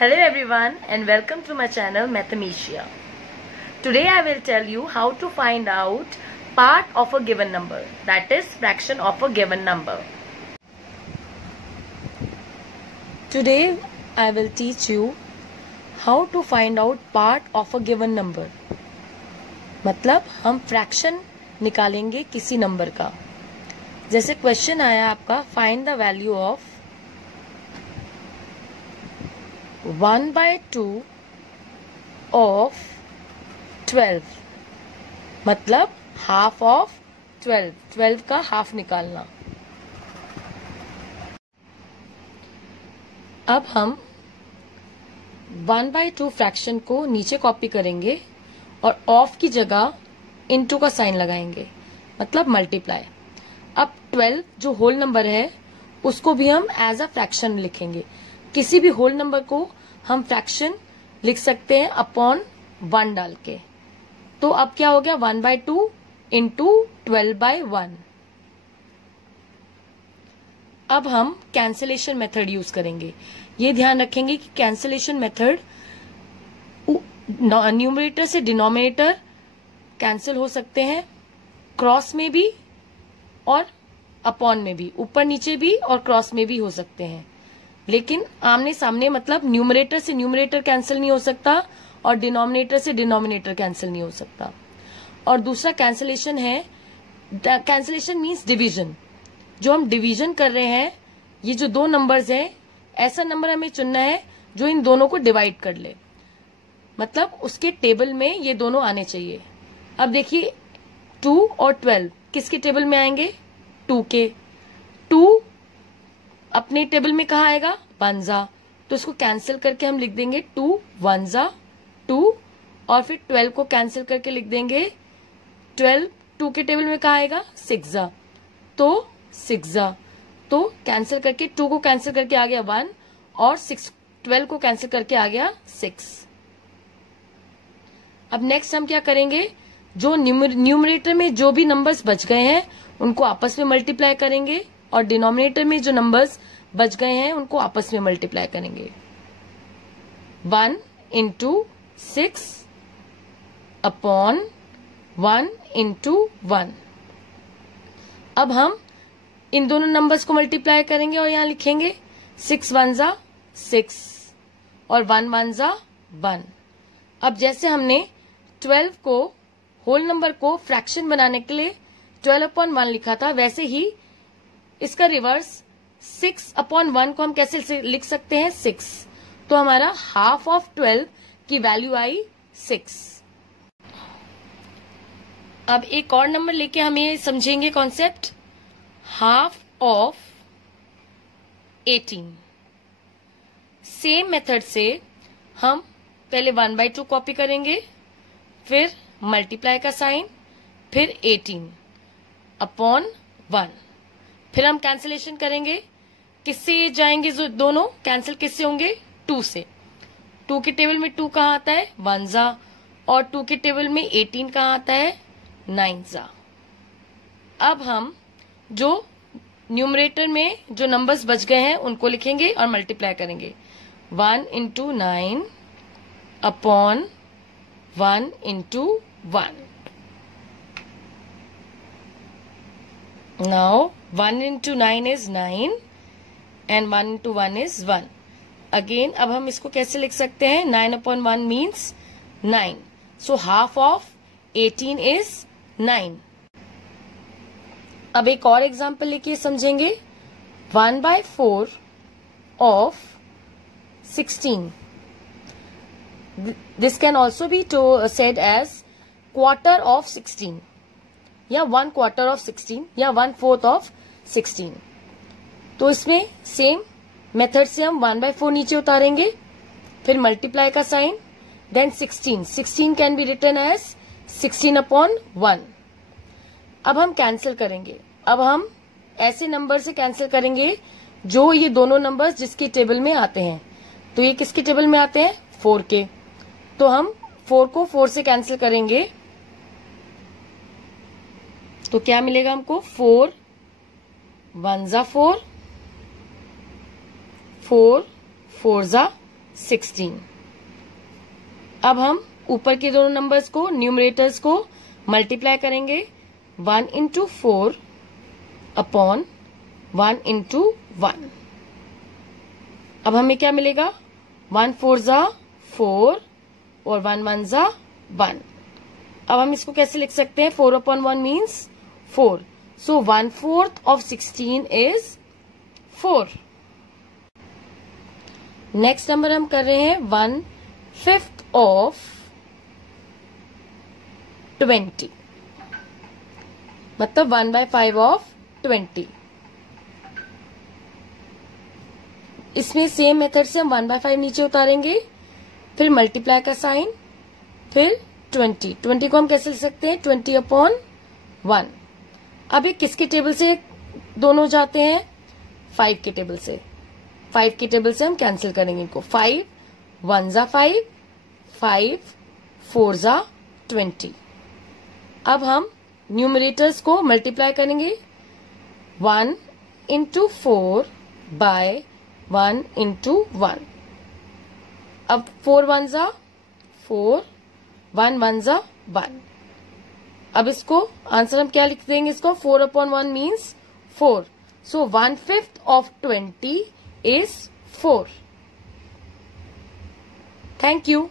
Hello everyone and welcome to my channel Mathematia. Today I will tell you how to find out part of a given number, that is fraction of a given number. Today I will teach you how to find out part of a given number. मतलब हम fraction निकालेंगे किसी number का. जैसे question आया आपका, find the value of 1/2 of 12, मतलब half of 12 का हाफ निकालना. अब हम 1/2 फ्रैक्शन को नीचे कॉपी करेंगे और ऑफ की जगह इनटू का साइन लगाएंगे, मतलब मल्टीप्लाई. अब 12 जो होल नंबर है उसको भी हम एज अ फ्रैक्शन लिखेंगे. किसी भी होल नंबर को हम फ्रैक्शन लिख सकते हैं अपॉन 1 डाल के. तो अब क्या हो गया, 1/2 इंटू 12/1. अब हम कैंसिलेशन मेथड यूज करेंगे. ये ध्यान रखेंगे कि कैंसिलेशन मेथड न्यूमरेटर से डिनोमिनेटर कैंसिल हो सकते हैं, क्रॉस में भी और अपॉन में भी, ऊपर नीचे भी और क्रॉस में भी हो सकते हैं. लेकिन आमने सामने, मतलब न्यूमरेटर से न्यूमरेटर कैंसिल नहीं हो सकता और डिनोमिनेटर से डिनोमिनेटर कैंसिल नहीं हो सकता. और दूसरा कैंसिलेशन है, कैंसिलेशन मीन्स डिवीजन. जो हम डिवीजन कर रहे हैं, ये जो दो नंबर्स हैं, ऐसा नंबर हमें चुनना है जो इन दोनों को डिवाइड कर ले, मतलब उसके टेबल में ये दोनों आने चाहिए. अब देखिए 2 और 12 किसके टेबल में आएंगे, 2 के. 2 अपने टेबल में कहा आएगा, 1 जा, तो इसको कैंसिल करके हम लिख देंगे 2 1 जा 2, और फिर 12 को कैंसिल करके लिख देंगे 12 2 के टेबल में कहा आएगा, 6 जा, तो 6 जा. तो कैंसिल करके 2 को कैंसिल करके आ गया 1 और 12 को कैंसिल करके आ गया 6. अब नेक्स्ट हम क्या करेंगे, जो न्यूमरेटर में जो भी नंबर्स बच गए हैं उनको आपस में मल्टीप्लाई करेंगे और डिनोमिनेटर में जो नंबर्स बच गए हैं उनको आपस में मल्टीप्लाई करेंगे. 1 इंटू 6 अपॉन 1 इंटू 1. अब हम इन दोनों नंबर्स को मल्टीप्लाई करेंगे और यहां लिखेंगे 6 1 जा 6 और 1 1 जा 1. अब जैसे हमने 12 को, होल नंबर को फ्रैक्शन बनाने के लिए 12/1 लिखा था, वैसे ही इसका रिवर्स 6/1 को हम कैसे लिख सकते हैं, 6. तो हमारा हाफ ऑफ 12 की वैल्यू आई 6. अब एक और नंबर लेके हम ये समझेंगे concept, half of 18. Same method से हम पहले 1/2 कॉपी करेंगे, फिर मल्टीप्लाई का साइन, फिर 18/1. फिर हम कैंसिलेशन करेंगे. किससे जाएंगे, जो दोनों कैंसिल किससे होंगे, 2 से. 2 के टेबल में 2 कहाँ आता है, 1 जा, और 2 के टेबल में 18 कहाँ आता है, 9 जा. अब हम जो न्यूमरेटर में जो नंबर्स बच गए हैं उनको लिखेंगे और मल्टीप्लाई करेंगे. 1 into 9 upon 1 into 1. Now 1 into 9 is 9 and 1 into 1 is 1. Again अब हम इसको कैसे लिख सकते हैं, 9/1 means 9. So half of 18 is 9. अब एक और एग्जाम्पल लेके समझेंगे, 1/4 of 16. This can also be said as quarter of 16 या 1/4 of 16 या 1/4 of 16. तो इसमें सेम मेथड से हम 1/4 नीचे उतारेंगे, फिर मल्टीप्लाई का sign, then 16 can be written as 16/1. अब हम कैंसिल करेंगे. अब हम ऐसे नंबर से कैंसिल करेंगे जो ये दोनों नंबर्स जिसके टेबल में आते हैं. तो ये किसके टेबल में आते हैं, 4 के. तो हम 4 को 4 से कैंसिल करेंगे, तो क्या मिलेगा हमको, 4 1 जा 4 4 4 जा 16। अब हम ऊपर के दोनों नंबर्स को, न्यूमरेटर्स को मल्टीप्लाई करेंगे 1 इंटू 4 अपॉन 1 इंटू 1। अब हमें क्या मिलेगा? 1 4 जा 4 और 1 1 जा 1। अब हम इसको कैसे लिख सकते हैं? 4 upon 1 means 4, so 1/4 of 16 is 4। Next number हम कर रहे हैं 1/5 of 20, मतलब 1/5 of 20। इसमें सेम मेथड से हम 1/5 नीचे उतारेंगे, फिर मल्टीप्लाई का साइन, फिर 20 को हम कैसे लिख सकते हैं? 20 अपॉन 1। अब ये किसके टेबल से दोनों जाते हैं? 5 के टेबल से। 5 के टेबल से हम कैंसिल करेंगे इनको। 5 1 जा 5, 5 4 जा 20। अब हम न्यूमरेटर्स को मल्टीप्लाई करेंगे 1 इंटू 4 बाय 1 इंटू 1। अब 4 1 जा 4, 1 1 जा 1। अब इसको आंसर हम क्या लिख देंगे? इसको 4 upon 1 means 4, so 1/5 of 20 is 4। Thank you.